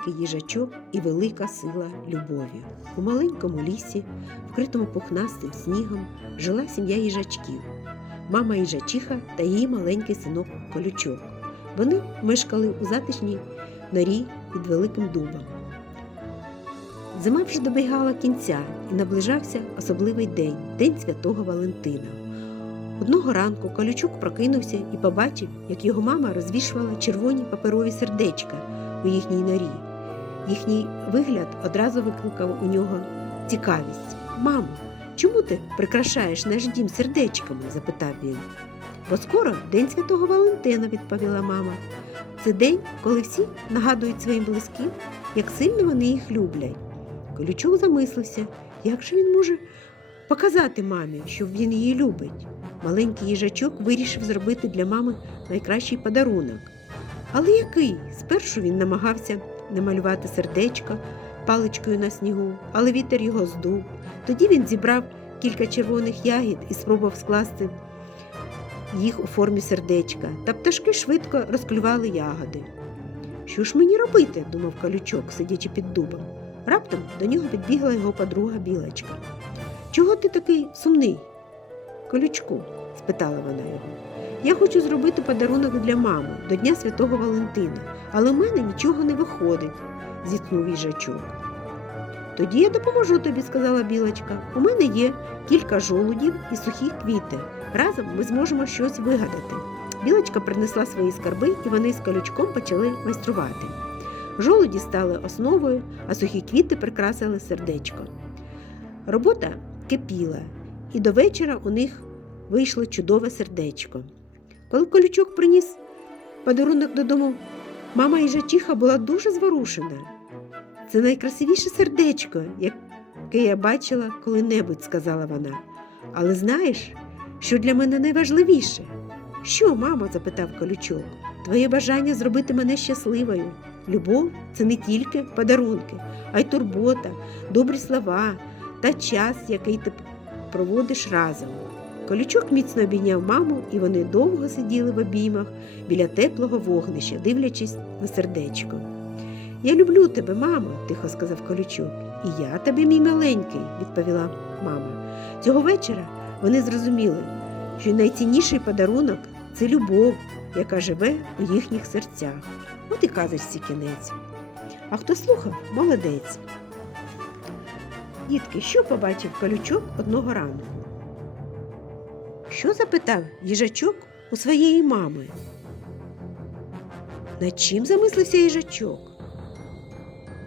маленький їжачок і велика сила любові. У маленькому лісі, вкритому пухнастим снігом, жила сім'я їжачків, мама їжачиха та її маленький синок колючок. Вони мешкали у затишній норі під великим дубом. Зима вже добігала кінця і наближався особливий день День Святого Валентина. Одного ранку колючок прокинувся і побачив, як його мама розвішувала червоні паперові сердечка у їхній норі. Їхній вигляд одразу викликав у нього цікавість. Мамо, чому ти прикрашаєш наш дім сердечками? запитав він. Бо скоро День Святого Валентина, відповіла мама. Це день, коли всі нагадують своїм близьким, як сильно вони їх люблять. Колючок замислився, як же він може показати мамі, що він її любить. Маленький їжачок вирішив зробити для мами найкращий подарунок. Але який? Спершу він намагався намалювати сердечко паличкою на снігу, але вітер його здув. Тоді він зібрав кілька червоних ягід і спробував скласти їх у формі сердечка, та пташки швидко розклювали ягоди. Що ж мені робити? думав колючок, сидячи під дубом. Раптом до нього підбігла його подруга білочка. Чого ти такий сумний? Колючку, спитала вона його. Я хочу зробити подарунок для мами до Дня Святого Валентина, але в мене нічого не виходить, зітхнув їжачок. Тоді я допоможу тобі, сказала білочка. У мене є кілька жолудів і сухі квіти. Разом ми зможемо щось вигадати. Білочка принесла свої скарби, і вони з колючком почали майструвати. Жолуді стали основою, а сухі квіти прикрасили сердечко. Робота кипіла, і до вечора у них вийшло чудове сердечко. Коли колючок приніс подарунок додому, мама їжачиха була дуже зворушена. Це найкрасивіше сердечко, яке я бачила коли-небудь, сказала вона. Але знаєш, що для мене найважливіше? Що, мамо? запитав колючок. Твоє бажання зробити мене щасливою. Любов це не тільки подарунки, а й турбота, добрі слова та час, який ти проводиш разом. Колючок міцно обійняв маму, і вони довго сиділи в обіймах біля теплого вогнища, дивлячись на сердечко. Я люблю тебе, мамо, тихо сказав колючок. І я тебе, мій маленький, відповіла мама. Цього вечора вони зрозуміли, що найцінніший подарунок це любов, яка живе у їхніх серцях. От і казочці кінець. А хто слухав, молодець. Дітки, що побачив колючок одного ранку? Що запитав їжачок у своєї мами? Над чим замислився їжачок?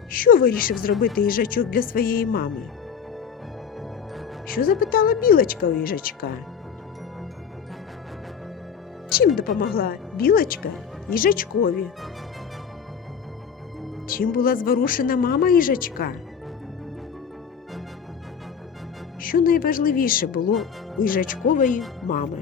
Що вирішив зробити їжачок для своєї мами? Що запитала білочка у їжачка? Чим допомогла білочка їжачкові? Чим була зворушена мама їжачка? Що найважливіше було у їжачкової мами?